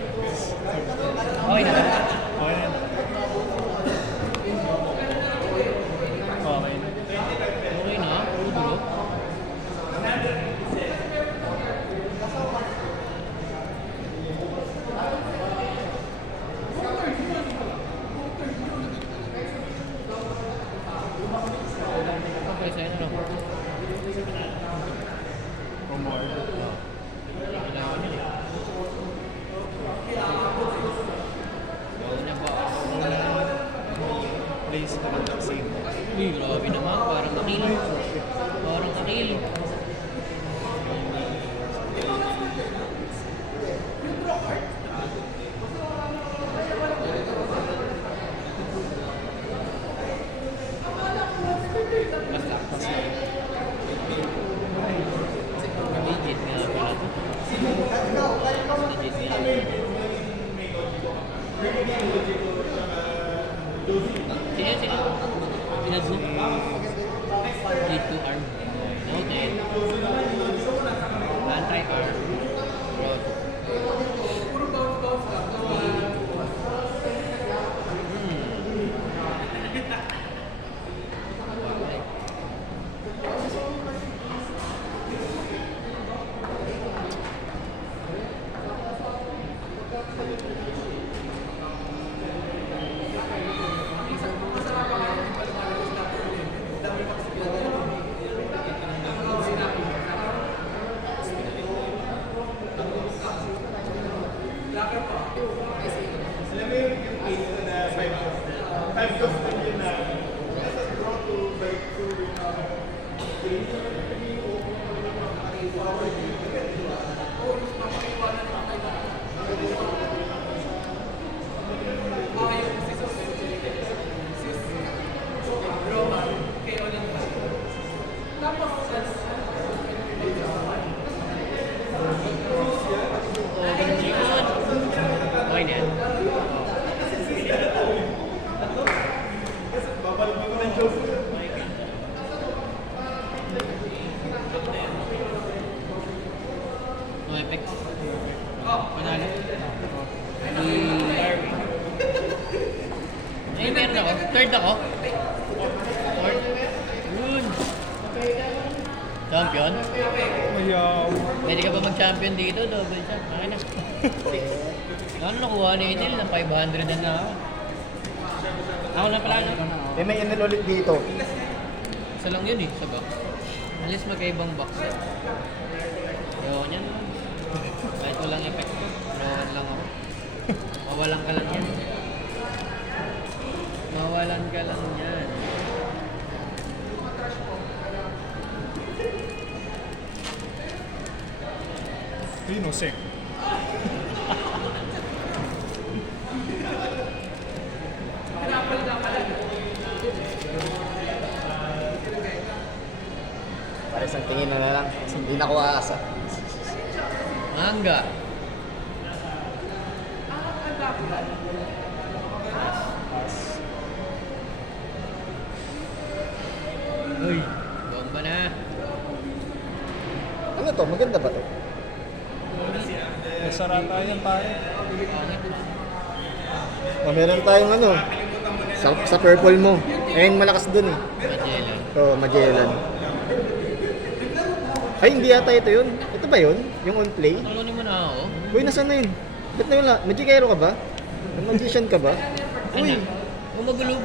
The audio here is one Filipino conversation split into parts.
pare. Okay na ba? Okay na. Okay na. Okay na? Ulo? Okay, sa'yo na lang. Or more. Kailangan niya eh. Bago niya ba? Place naman ang same. Uy, grabe naman. Parang akil. Parang akil. Basta. Legit nga pala to. Legit nga. Sino? Pinazoom? G2 arm. Noted. Anti-arm. Rod. Okay na yan. No effect. Panalo. Ay, meron ako. Third ako. Fourth. Yun. Champion? Ayaw. Pwede ka ba mag-champion dito? Double champ. Akin na. Ano nakuha ni Idil na 500 na ako. Ako na pala. May inil ulit dito. Isa lang yun eh, sa box. Alis magkaibang box eh. Ayoko niyan. Kahit walang effect. Nawalan lang ako. Mawalan ka lang yan. Mawalan ka lang yan. Yun o, sick. Para isang tingin na lang. Kasi hindi na ako aasa. Manga. Uy, bomba na. Ano to? Maganda ba to? May sarata yan pare. Pangit. Meron tayong ano. Sa purple mo. Ayun, malakas dun eh. Magellan. Oo, Magellan. Ay, hindi yata ito yun. Ito ba yun? Yung on play? Talunin mo na ako. Uy, nasaan na yun? Ba't na wala? Magikero ka ba? Magician ka ba? Ano? Uy! Gumagulog.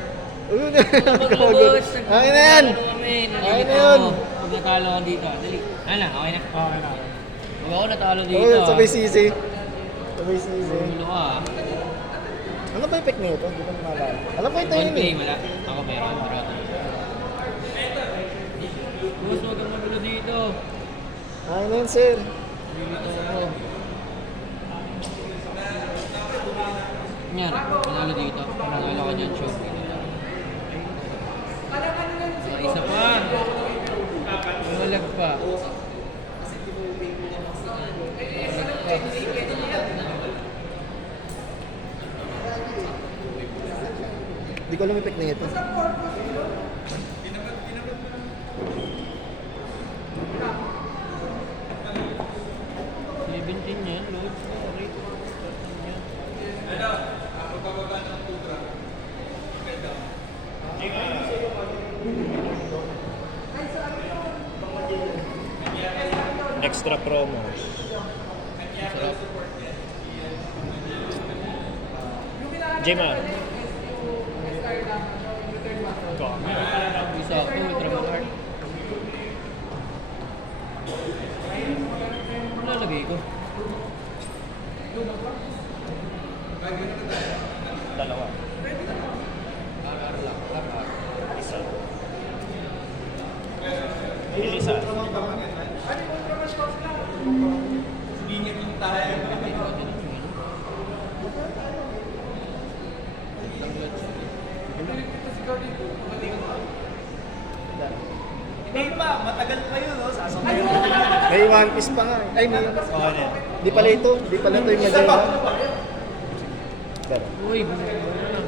Uy! Gumagulog. Akin na yan! Akin Akin na yun! Huwag natalo ka dito. Dali. Ano? Okay na. Okay na. Huwag ako natalo dito. Oo, sabay sisi. Sabay sisi. Gulo ka ah. Ano ba yung pick nito? Hindi ko maalala. Alam ko ito On yun play, eh. wala. Ako meron. Boss, huwag kang magulo dito. Akin na yun, sir. Dito ako. Yan. Panalo dito. Panalo ka dyan, show. Isa pa. Umalag pa. Hindi ko alam yung pick na ito. Yan, Lord. Sorry. Extra promo. Sarap. Jema. Dami. Isa ako, Ultramar. Lalagay ko. Dalawa. Arar lang, arar. Isa. Isa. Hindi pa, matagal pa yun, no? Sasabay. May One Piece pa nga. Ay, may... Okay na. Di pala ito. Di pala ito yung Magellan. Pero, Uy, bumibig na lang.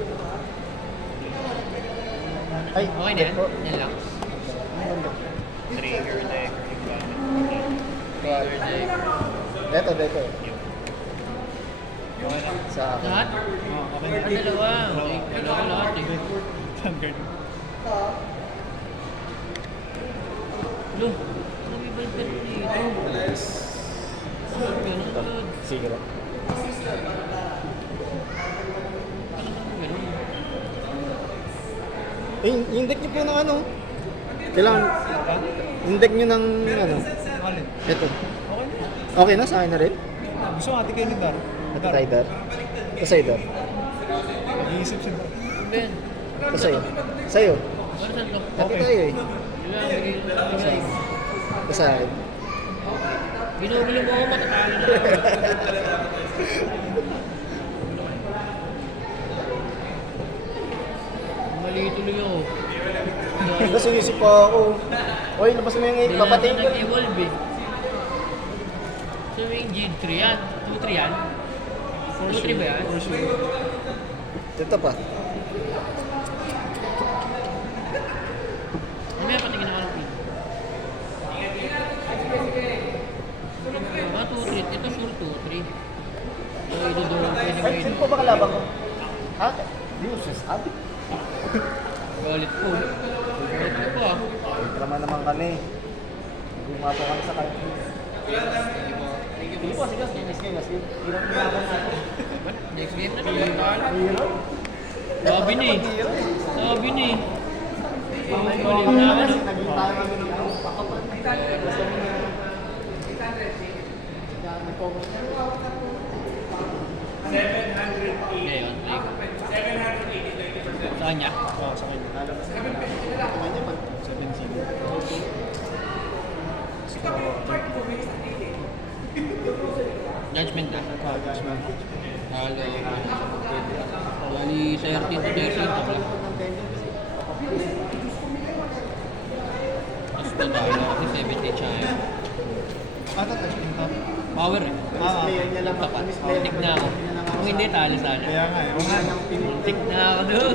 ay, Okay na yan? ito. Yan lang. Trigger deck. Yung gamit. Trigger deck. Ito, ito. Okay na. Sa akin. Lahat? Oh, okay Ah, na. dalawa. Okay, dalawa lahat eh. Standard. Lo, ano may balbal dito? Ganun. Sige lang. Ganun. Eh, yung deck niyo po ng ano? Kailangan, yung deck niyo ng ano? Alin? Ito. Okay na. Okay na, sa akin na rin. Gusto mo ate kayo ni Dar? At rider. Pasay doon. Iisip siya. Ben, Pasay. Sa'yo. para saan to? Happy Okay. tayo eh. Yun lang, bigay ko sa live. Pasay. Ginugulo mo ako, matatalo na ako. Mali tuloy ako. Tapos inisip pa ako. Oy, labas mo yung Hindi 8. Papatay natin ko. nag-evolve eh. So yung G3 yan? 2-3 yan? 2-3 ba yan? Ito pa. Mamaya patingin ako ng pin. Ah, 2-3. Ito sure 2-3. So idudurang pwede mo Ay, sino po ba kalaban ko? Ha? Uses. Abi. Galit po. Galit ko po ah. Drama naman kami. Gumapo kami sa country. Sige po, sige. Sige, sige. Hirap na ako natin. Next game na naman. Hero? Sabi ni. Sabi ni. Mali na ako. Naging tayo kami ng pakapan. Hindi, on play ko. Sa kanya? Oo, sa kanya. Lalabas na namin. 17. Judgment na. Judgment. Halo. Bali, 13 to 13 to pala. Tapos natalo kasi 70 chime. Ata, judgment to. Power eh. Player niya lang. Tapat. Tik na ako. Kung hindi, talo sana. Kaya nga eh. Wala nang Tik na ako doon.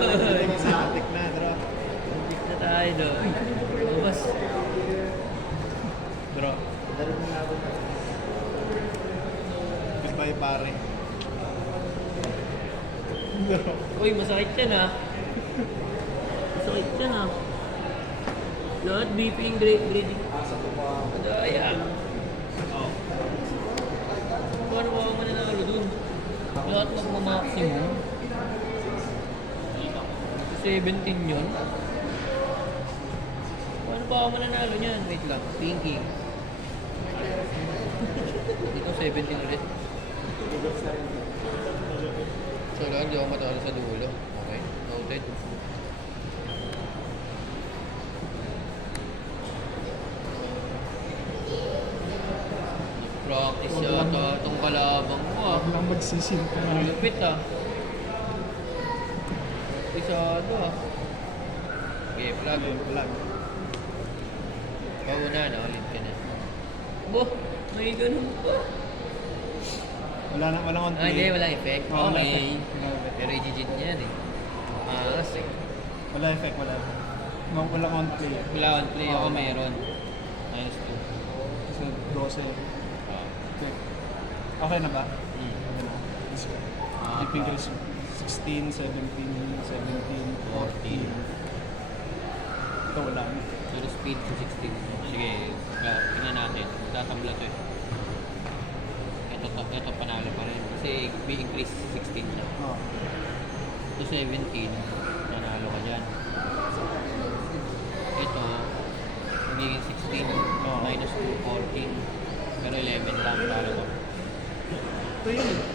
Tik na, bro. Tik na tayo doon. Labas. Bro. Goodbye, pare. Bro. Uy, masakit yan ah. Masakit yan ah. Lahat BP yung grading. Madaya. Oo. Paano ba ako mananalo dun? Lahat magmamaximum. 17 yun. Paano ba ako mananalo niyan? Wait lang. Thinking. Dito 17 ulit. So lang, hindi ako matalo sa dulo. Okay, noted. Practice yata itong kalabang ko ah. Ang magsisinta. Lupit ah. Isado ah. Okay, flag. Vlog. Pauna na, ulit ka na. Bo, may ganun pa. Wala nang Ah, hindi, walang effect. Oo, wala Okay. effect. Wala effect. Pero i-jit niya yan eh. Angas eh. Wala effect, wala effect. Wala on play. Wala on play ako Oo. mayroon. -2. So, 12. Ah. Okay. Okay na ba? Hmm. Okay na. Let's go. Ah, Deep English. 16, 17, 17, 14. Ito wala na. Zero speed to 16. Sige, tingnan natin. Tatabla to eh. Ito panalo pa rin. Kasi may increase 16 siya. Oo. Ito 17. Nanalo ka dyan. Ito, magiging 16. Oo. Minus 2, 14. Pero 11 lang talo ko. Ito yun.